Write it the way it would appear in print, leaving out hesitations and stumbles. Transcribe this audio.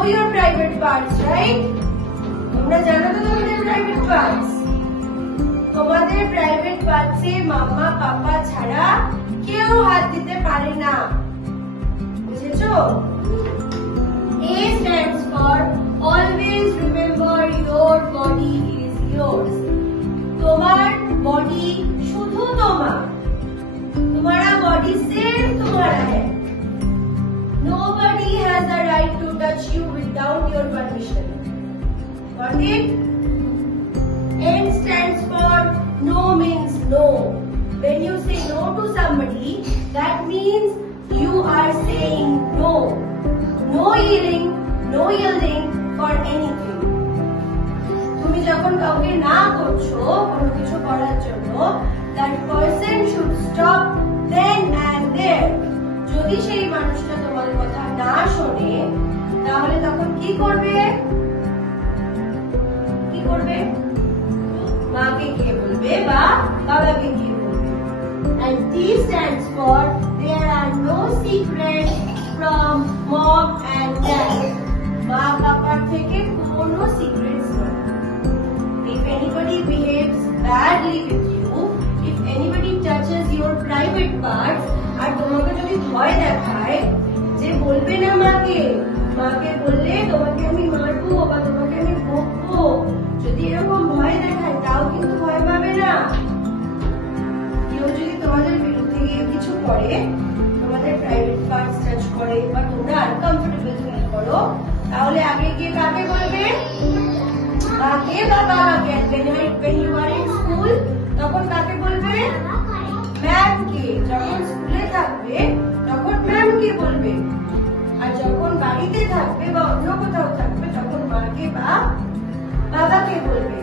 know your private parts, right? তোমরা জানো তো তোমাদের private parts? তোমাদের private parts এ মাম্মা পাপা ছাড়া কেউ হাত দিতে পারে না, বুঝেছো? A stands for always remember your body is yours. তোমার body শুধু তোমার, तुम्हारा body सिर्फ तुम्हारा है. Nobody has the right to touch you without your permission. Got it? N stands for no means no. When you say no to somebody, that means you are saying no. No yielding for anything. তুমি যখন কাউকে না করছো কোনো কিছু করার জন্য, that person should stop then and there. যদি সেই মানুষটা তোমার কথা না শোনে তাহলে তখন কি করবে? মাকে গিয়ে বলবে বা বাবাকে গিয়ে বলবে. And T stands for there are no secrets from mom and dad. মা বাবার থেকে কোনো সিক্রেটস নয়. If anybody behaves badly with you, if anybody touches your private parts, আর তোমাকে যদি ভয় দেখায় যে বলবে না মাকে বললে তোমাকে আমি মারবো বা তোমাকে আমি বকবো, যদি এরকম ভয় দেখায় তাও কিন্তু ভয় পাবে না. কেউ যদি তোমাদের বিরুদ্ধে গিয়ে কিছু করে, তোমাদের প্রাইভেট পার্টস টাচ করে বা তোমরা আনকমফোর্টেবল ফিল করো, তাহলে আগে গিয়ে কাকে বলবে? মাকে বা বাবাকে. When you are in school, তখন কাকে বলবে? ম্যামকে. যখন স্কুলে থাকবে তখন ম্যামকে বলবে, আর যখন বাড়িতে থাকবে বা অন্য কোথাও থাকবে তখন মাকে বা বাবাকে বলবে.